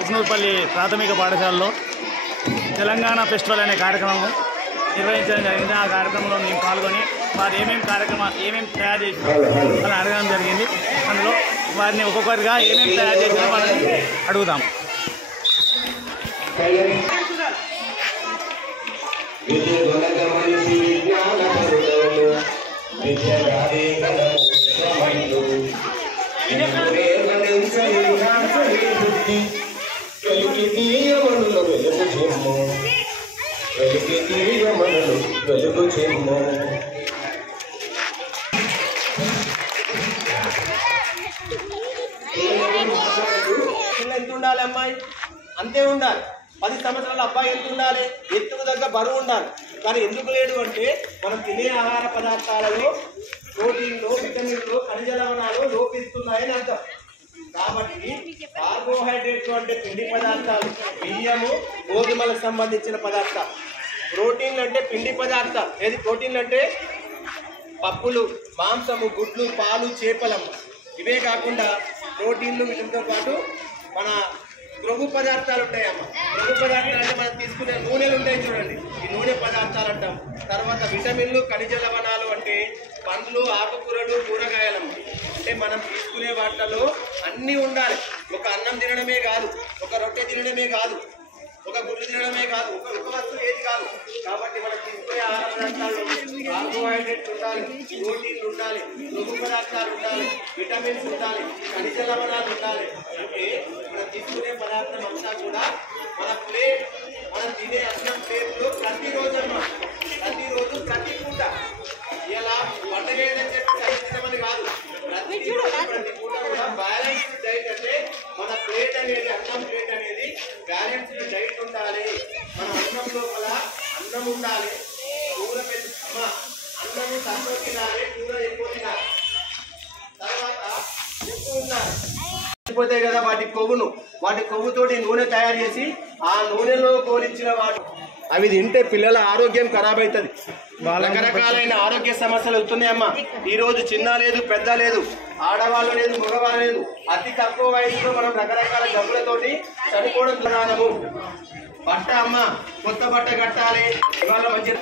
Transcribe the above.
ఉస్నూర్పల్లి ప్రాథమిక పాఠశాలలో తెలంగాణ ఫెస్టివల్ అనే కార్యక్రమం నిర్వహించడం జరిగింది. ఆ కార్యక్రమంలో మేము పాల్గొని వారు ఏమేమి తయారు చేసినారో వాళ్ళని అడగడం జరిగింది. అందులో వారిని ఒక్కొక్కరిగా ఏమేమి తయారు చేసినారో వాళ్ళని అడుగుదాం. ఎంత ఉండాలి అమ్మాయి అంతే ఉండాలి. 10 సంవత్సరాల అబ్బాయి ఎంత ఉండాలి, ఎత్తుకు దగ్గర బరువు ఉండాలి. కానీ ఎందుకు లేదు అంటే మనం తినే ఆహార పదార్థాలలో ప్రోటీన్లు, విటమిన్లు, ఖనిజ లవణాలు లోపిస్తున్నాయని అర్థం. కాబట్టి కార్బోహైడ్రేట్లు అంటే పిండి పదార్థాలు, బియ్యము, గోధుమలకు సంబంధించిన పదార్థాలు. ప్రోటీన్లు అంటే పిండి పదార్థాలు. ఏది ప్రోటీన్లు అంటే పప్పులు, మాంసము, గుడ్లు, పాలు, చేపలమ్మ. ఇవే కాకుండా ప్రోటీన్లు వీటితో పాటు మన క్రొవ్వు పదార్థాలు ఉంటాయమ్మ. క్రొవ్వు పదార్థాలు అంటే మనం తీసుకునే నూనెలు ఉంటాయి చూడండి, ఈ నూనె పదార్థాలు అంటాం. తర్వాత విటమిన్లు, ఖనిజ లవణాలు అంటే పండ్లు, ఆకుకూరలు, కూరగాయలమ్మ. అంటే మనం తీసుకునే వాటిలో అన్నీ ఉండాలి. ఒక అన్నం తినడమే కాదు, ఒక రొట్టె తినడమే కాదు, ఒక గుడ్డు తినడమే కాదు, ఒక వస్తువు ఏది కాదు. కాబట్టి మనం తీసుకునే ఆహార పదార్థాల్లో కార్బోహైడ్రేట్స్ ఉండాలి, ప్రోటీన్లు ఉండాలి, క్రొవ్వు పదార్థాలు ఉండాలి, విటమిన్స్ ఉండాలి, ఖనిజ లవణాలు ఉండాలి. అంటే మనం తీసుకునే పదార్థం అంతా కూడా మన ప్లేట్, మనం తినే అన్నం ప్లేట్లు ప్రతిరోజు ప్రతి పూట ఇలా వంటలేదని చెప్పి సహించమని కాదు, ప్రతి పూట కూడా బ్యాలెన్స్డ్ డైట్. అంటే మన ప్లేట్ అనేది, అన్నం ప్లేట్ అనేది బ్యాలెన్స్డ్ డైట్ ఉండాలి. మన అన్నం లోపల అన్నం ఉండాలి, కూర అన్నము తక్కువ తినాలి, కూర ఎక్కువ తినాలి. తర్వాత ఉప్పు ఉండాలి. పోతాయి కదా వాటి కొవ్వుతోటి నూనె తయారు చేసి ఆ నూనెలో పోలించిన వాటి అవి తింటే పిల్లల ఆరోగ్యం ఖరాబ్ అవుతుంది. రకరకాలైన ఆరోగ్య సమస్యలు వస్తున్నాయమ్మా. ఈ రోజు చిన్న లేదు, పెద్ద లేదు, ఆడవాళ్ళు లేదు, మగవాళ్ళు లేదు. అతి తక్కువ వయసులో మనం రకరకాల జబ్బులతోటి చనిపోవడం ప్రధానము. బట్ట అమ్మ కొత్త బట్ట కట్టాలి. ఇవాళ మంచి